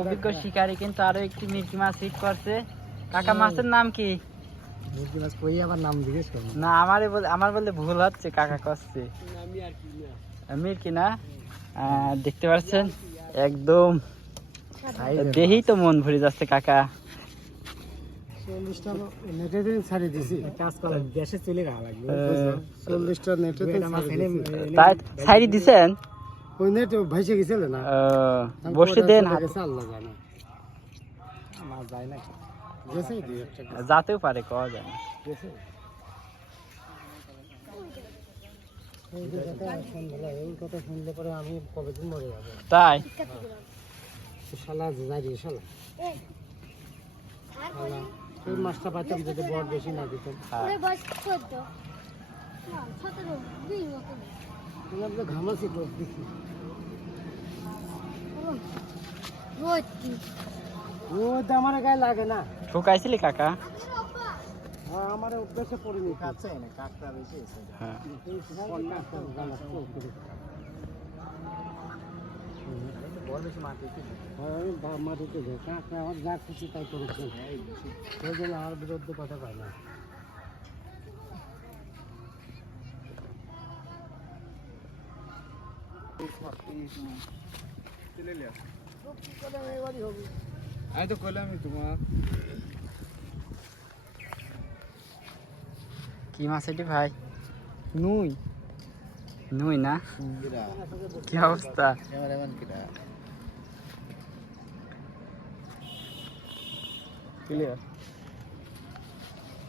অভিজ্ঞ শিকারী কিন্তু আরো একটি মিরকি মাছ হিট করছে। কাকা মাছের নাম কি? মিরকি মাছ কই আবার নাম জিজ্ঞেস করুন না আমার বললে ভুল হচ্ছে, কাকা করছে মিরকি না। দেখতে পাচ্ছেন একদম দেহি তো মন ভরে যাচ্ছে কাকা। 40টা নেটে দিন ছাড়ি দিছি, কাজ করা দেশে চলে গা লাগবে 40টা নেটে তাই ছাইরি দিছেন? ওই নেট ভাইসে গেছিল না, বসে দেন আল্লাহ জানে মাছ যায় না গেছে দুই একটা যাতেও পারে, কওয়া যায় না। গেছে এই কথা শুনলে পরে আমি কবে দিন মরে যাবো। তাই শালা জারি শালা ওই মাছটা পাইতাম যদি বড় বেশি না দিতাম। ঘামাছি রোদ আমার গায়ে লাগে না। ঠুকাইছিলি কাকা? হ্যাঁ আমার অভ্যাসে পড়িনি, কাছে না কাকটা বেশি হ্যাঁ মাটিতে কাঁকড়া আমার যা খুশি তাই করেছে, সেই জন্য আমার বিরুদ্ধে কথা পায় না। আমি তো কইলাম তোমার কি মাছ এটি ভাই? নুই নুই না? কি অবস্থা?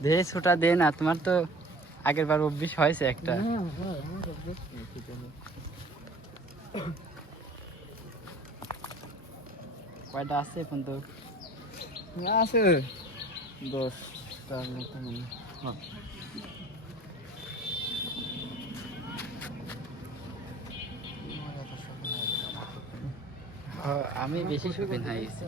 দেহে ছোটা দে না, তোমার তো আগের বার অভ্যাস হয়েছে একটা। কয়টা আছে এখন তো? আছে 10টার মতো। আমি বেশি শৌখিন হয়ে গেছি।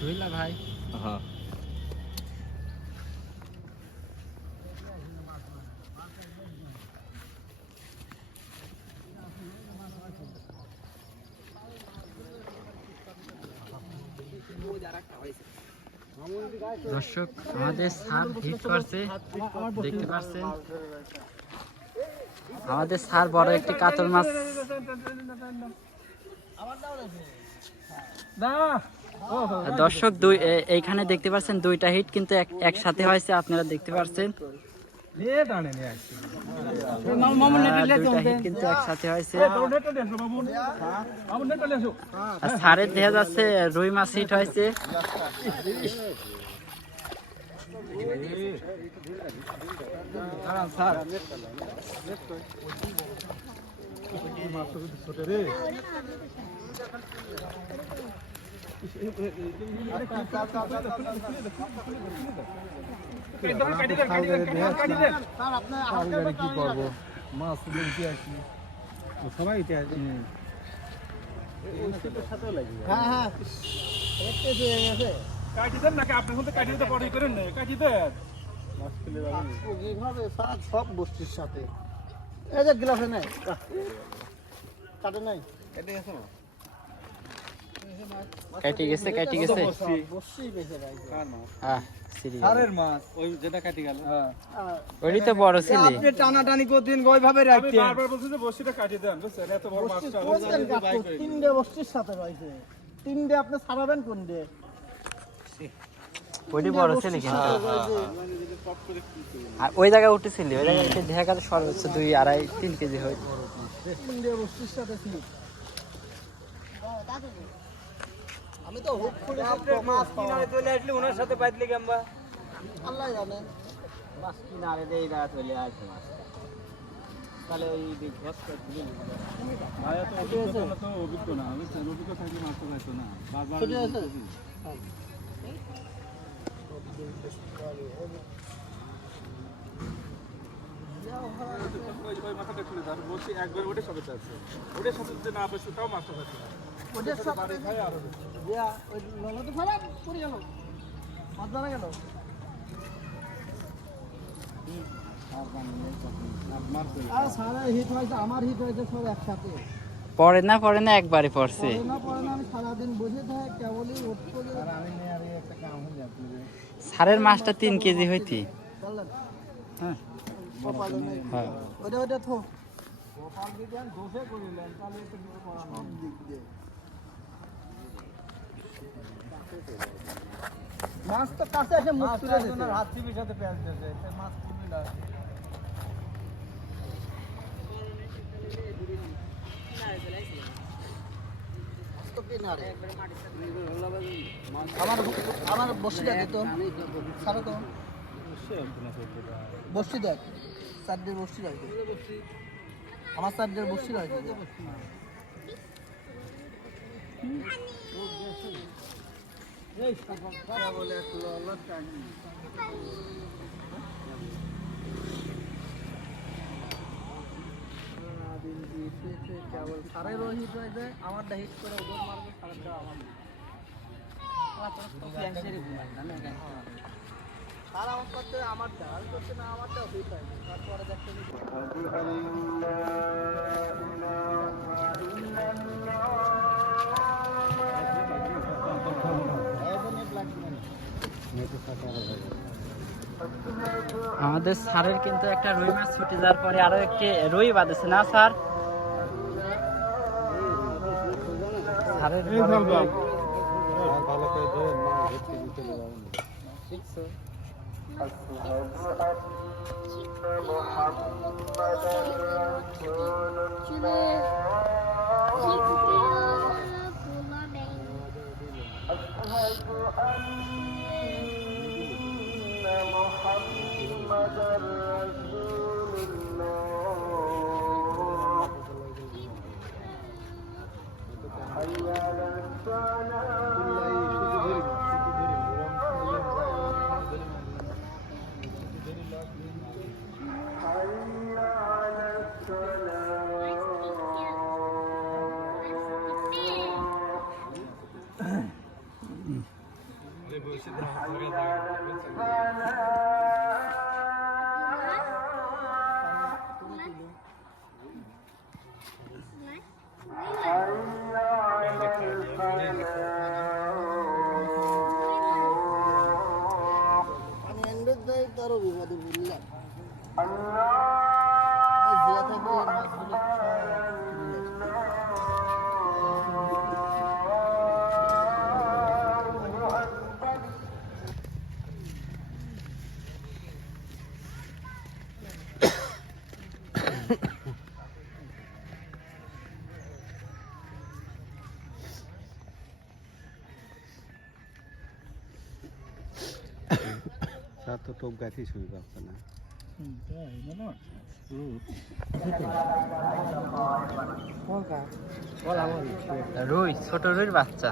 বুঝলা ভাই? হ্যাঁ দর্শক আমাদের স্যার হিট করছে, দেখতে পাচ্ছেন আমাদের স্যার বড় একটি কাতল মাছ। দর্শক এইখানে দেখতে পাচ্ছেন দুইটা হিট কিন্তু একসাথে হয়েছে, আপনারা দেখতে পাচ্ছেন দুইটা হিট কিন্তু একসাথে হয়েছে। আর স্যারের দেখা যাচ্ছে রুই মাছ হিট হয়েছে। কি করবো, মাছ সবাই সব বস্তির সাথে এই যে গ্লাসে নাই কাটে নাই কেটে গেছে হ্যাঁ সারের মাছ ওই যেটা কাটি গেল। ওইটাই তো বড় ছিল। আপনি টানাটানি করতেন ওইভাবে রাখতেন। আমি বারবার বলছি যে বসিটা কাটি দেন, বুঝছেন? এত বড় মাছটা তিনটে বস্তির সাথে রয়েছে, তিনটে আপনি ছাড়াবেন কোন দিয়ে? ওইটি বড় ছিল কিন্তু, আর ওই জায়গায় উঠেছিল, ওই জায়গায় দেখা গেল সর্বোচ্চ 2-2.5-3 কেজি হয়। তিনটে বস্তির সাথে ছিল। আমি তো হুক করে মাছ কিনারে চলে আসলে ওনার সাথে পাইতলে কেমবা আল্লাহ জানে। মাছ কিনারে দেই না চলে আসে মাছ, তাহলে ওই ঘস করে দিবি। ভাই তো অভিজ্ঞ না, বুঝছেন? অভিজ্ঞ থাকলে মাছ তো পাইতো না, বারবার ওই মাথাটা খুলে ধর বলছি একবার ওটা সবে আছে, ওটা সাথে যদি না পাইছো তাও মাছটা পাইতো না। ওদের সব দিয়া ওই ললো তো ফেলা পড়ে গেল মাছ ধরা গেল আর সারা হিট হয়েছে আমার হিট হয়েছে সব একসাথে পড়ে না একবারে পড়ছে পরে না আমি সারাদিন বসে থাকি কেবলই ওঠ করে আর আমি একটা কাম হয়ে যাচ্ছে সারের মাছটা 3 কেজি হইতি বললেন হ্যাঁ গোপাল নাই হ্যাঁ ওটা থো গোপাল দিবেন দোষে করিলেন তাহলে একটু পড়ানো দিক দিয়ে মাছ তো কাছে এসে মুখ তুলে দিতে হাত টিভির সাথে পেঁয়াজ দিয়েছে তাই মাছ তুলে না আমার বসিটা দিত সারা তো বসি দেখ চারদের বসি রাখবে আমার চারদের বসি রাখবে সারেরও হিট হয়ে যায় আমারটা হিট করে ওদের মারবে সারেরটা আমার সার আমার করতে আমারটা আমি করতে না আমারটা হিট হয় তারপরে দেখতে আমাদের স্যারের কিন্তু একটা রুই মাছ ছুটে যাওয়ার পরে আরো একটি রুই বাঁধেছে না স্যার স্যারের ভালো করে ধরে না ঘুরতে দিতে যাবেন শিখছো তারও বিবাদে বললাম সার তো টোপ গাছি শুরু করছে না রুই ছোট রুইর বাচ্চা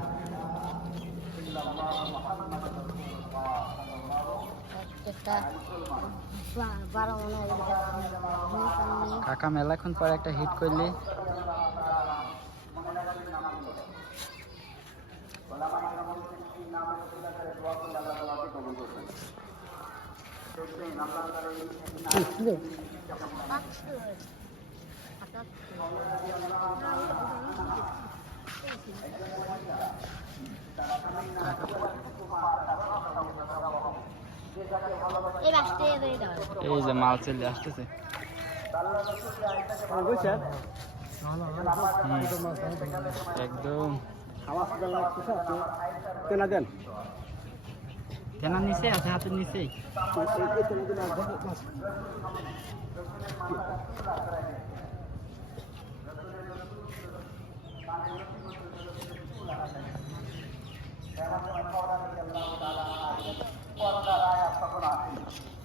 কাকা মেলাক্ষণ পরে একটা হিট করলে এই যে মাল চলে আসতেছে একদম কেনা দেন তেনার নিচে আছে হাতের নিচেই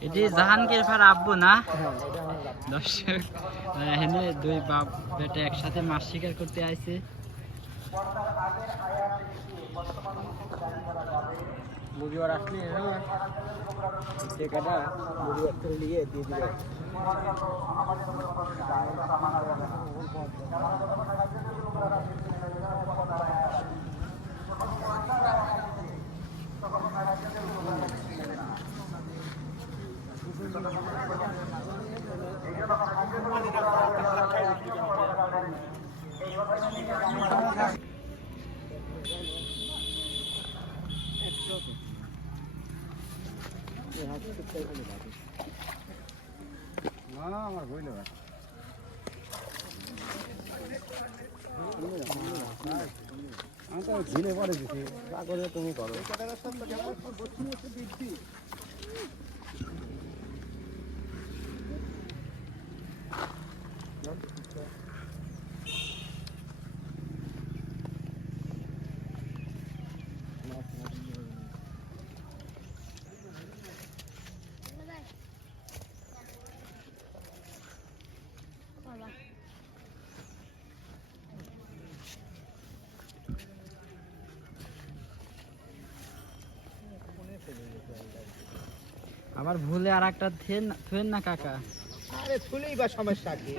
এটি জাহাঙ্গীর ভার আব্বু না দর্শক এখানে দুই বাপ বেটা একসাথে মাছ শিকার করতে আইছে মুরগিবার আসলে টেকাটা মুরগিবার তেল দিয়ে দিয়ে দিবে না আমার ভুল না আমি তো ঝিলে পরে দিছি যা করে তুমি করো আবার ভুলে আর একটা থুয়েন না কাকা। আরে ছুলেই বা সমস্যা কি?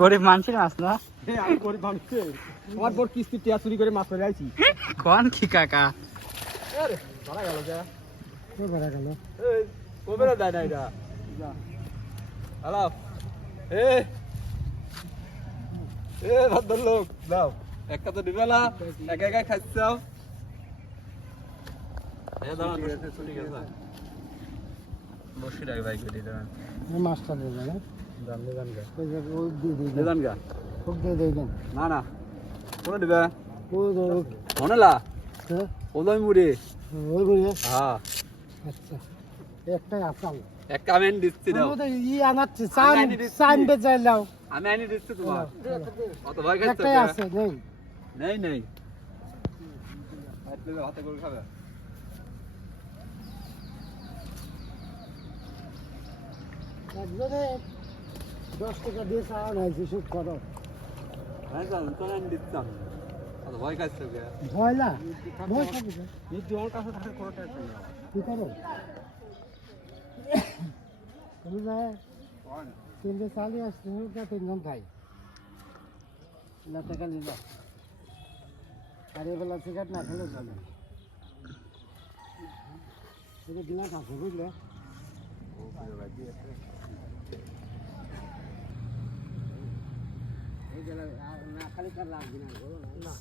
গরিব মানুষের মাছ না, আমার বড় কিস্তি টিয়া চুরি করে মাছ ধরে আইছি। কোন কি কাকা? ধরা গেল যা ধরা গেল। কবে দেয় না এটা? হ্যালো ভদ্র লোক দাও একটা তো দিবেলা একা একা খাচ্ছাও। বসে রাখ ভাই করে দেন। মাছটা নিয়ে যান দাম দেন গা ওই দিয়ে দেন গা। খুব দিয়ে দেন না না কোন দিবে? ও মনেলা হ্যাঁ ওদই মুড়ি। ওই গুলি হ্যাঁ আচ্ছা একটাই আসাল এক কামেন্ট দিচ্ছি দাও। আমাদের ই আনাচ্ছি সাইন বেচাইলাও আমি আনি দিচ্ছি তোমার। অত ভয় খাচ্ছ একটাই কেন? আছে নেই নেই নেই হাতে করে খাবে। একজনে 10 টাকা দিয়ে চাওয়া নাইছে সব করো হ্যাঁ জানো তো আনি দিচ্ছি। অত ভয় খাচ্ছ কেন? ভয় না ভয় থাকে না নিদি ওর কাছে থাকে কোনো টেনশন নেই। কি করো তুমি না তিনটে চালিয়ে আসতে হবে তিনজন খাই না টাকা নিয়ে যাও আর এবেলা সিগারেট না খেলে চলে এটা গিলাস আছে বুঝলে খালি কার লাগবে না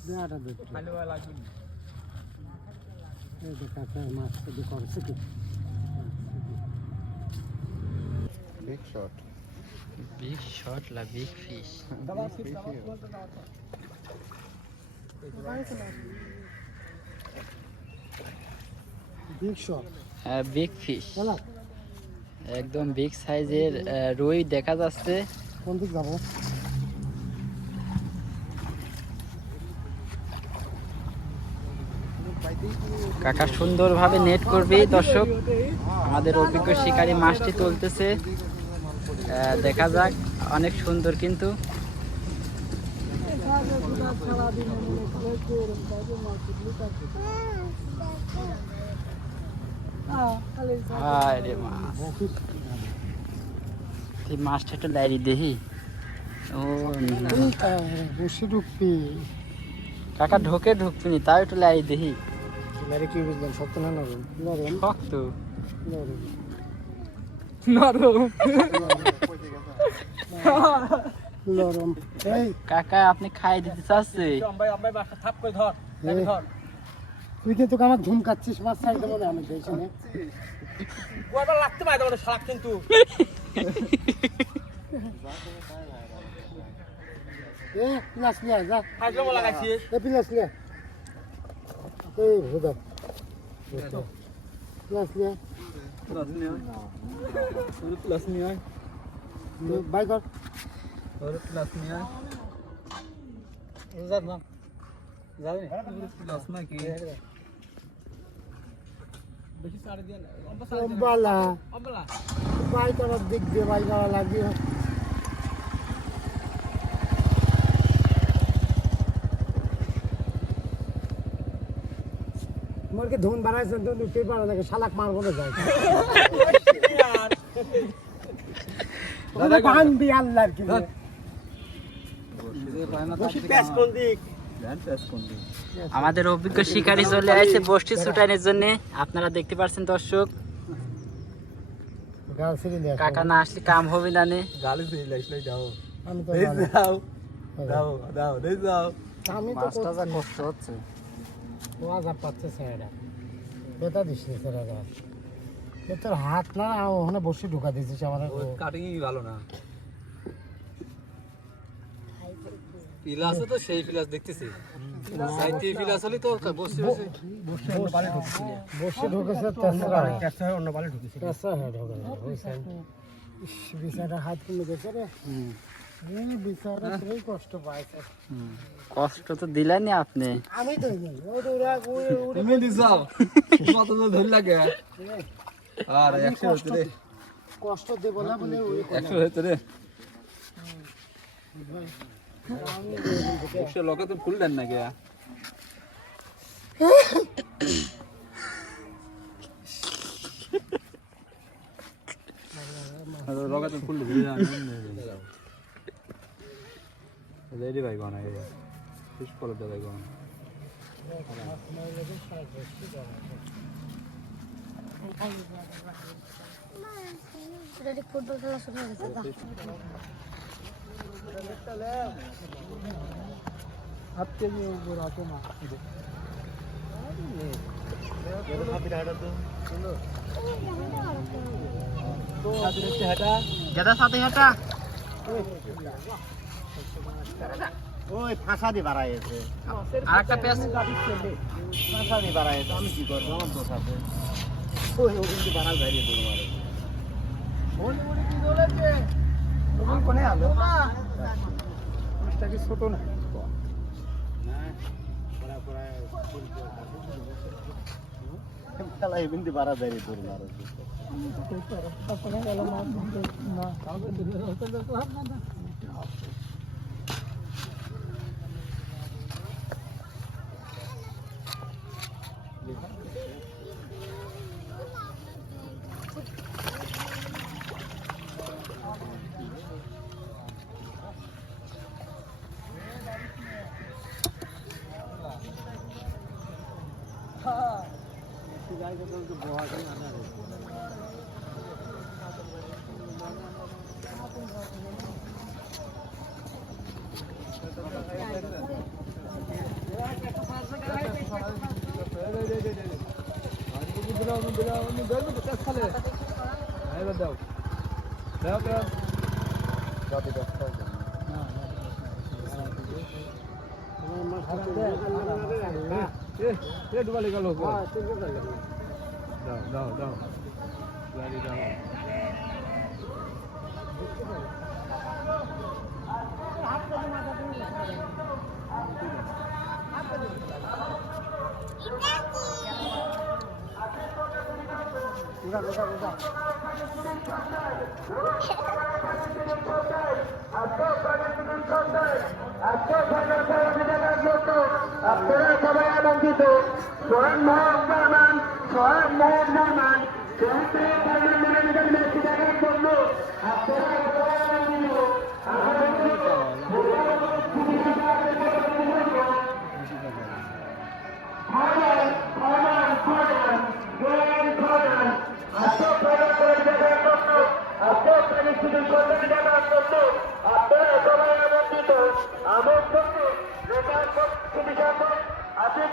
খালি লাগবে এই যে কাকা মাছ তো করছে কি big shot Big shot la big fish. Big shot big fish, চলো একদম বিগ সাইজের রুই দেখা যাচ্ছে। কোন দিক যাবো কাকা সুন্দরভাবে নেট করবে। দর্শক আমাদের অভিজ্ঞ শিকারী মাছটি তুলতেছে, দেখা যাক। অনেক সুন্দর কিন্তু এই মাছটা একটু লাইরি দেখি। ও কাকা ঢোকে ঢুকছিনি, তাও একটু লাইরি দেখি। কি বুঝলাম শক্ত না নরম নরম শক্ত নরম নরম। নরম এই কাকা আপনি খাই দিতে চাচ্ছে? তুই কিন্তু আমার ধুমকাচ্ছিস মাছ ছাড়তে মনে আমি দেখছি না লাগতে পারে তোমাদের শাক কিন্তু এ প্লাস নিয়ে যা হাজলামো লাগাইছিস এ প্লাস নিয়ে এই বুঝা ক্লাস নিয়ে Plus niya. Plus niya. বাই কর Plus niya. বুঝার না যাবে Plus na ki. অম্বালা বাই করার দিক দিয়ে বাই করা লাগবে মোরকে ধুন বানাইছেন তো লুটে পারা লাগে শালাক মারবো না যায় দাদা পান দি আল্লাহর কি আমাদের অভিজ্ঞ শিকারী চলে আসছে বষ্টি ছুটানোর জন্য। আপনারা দেখতে পাচ্ছেন দর্শক, কাকা না আসলে কাম হবে না নে। Gali se ilaishlai dao. আমি তো Dao. আমি তো মাছটা যা কষ্ট হচ্ছে ও আজাব পাচ্ছে ছেলেটা বেতা দিস নি ছেলেটা এ তোর হাত না ওখানে বসে ঢুকা দিয়েছিস আমাদের কাটিং ভালো না। পিলাস তো সেই পিলাস দেখতেছি। সাইতে পিলাস হলি তো বসে বসে বসে ঢুকেছে তেসরা অন্য বালে ঢুকেছে তেসরা হ্যাঁ ঢুকেছে বুঝছেন বিচারটা হাত কমে গেছে রে বিচারটা সেই কষ্ট পাইছে কষ্ট তো দিলেনি আপনি। আমি তো তুমি দিছাও কত তো ধরে লাগে আর 100 হতে রে কষ্ট দেব না বলে ওই 100 হতে রে 100 লগে তো ফুল দেন না কে লগে তো ফুল দিবি না রেডি ভাই কোন আগে ফিশ কল দে ভাই কোন ফুটবল খেলা শুরু হয়ে গেছে হাতে নিয়ে উপর আছে না গেদা সাথে হাঁটা ওই ফাঁসা দিয়ে বাড়াইছে আর একটা পেঁয়াজ ফাঁসা দিয়ে বাড়াইছে আমি কি করবো আমার দোষ আছে ওই ও কিন্তু বাড়াল বাইরে দিয়ে মারে ওই ওরে কি দলেছে ওখানে কোনে আলো মাছটা কি ছোট না পড়া পড়া খেলা এমনি বাড়া বাইরে দিয়ে মারে তারপরে গেল না কাউকে দিলে না ডুবালি গেল দাও দাও গাড়ি দাও আপনারা সবাই আনন্দিত স্বয়ং মহামান স্বয়ং মহামান দেখার জন্য আপনারা সবাই আনন্দিত আমার জন্য আপনি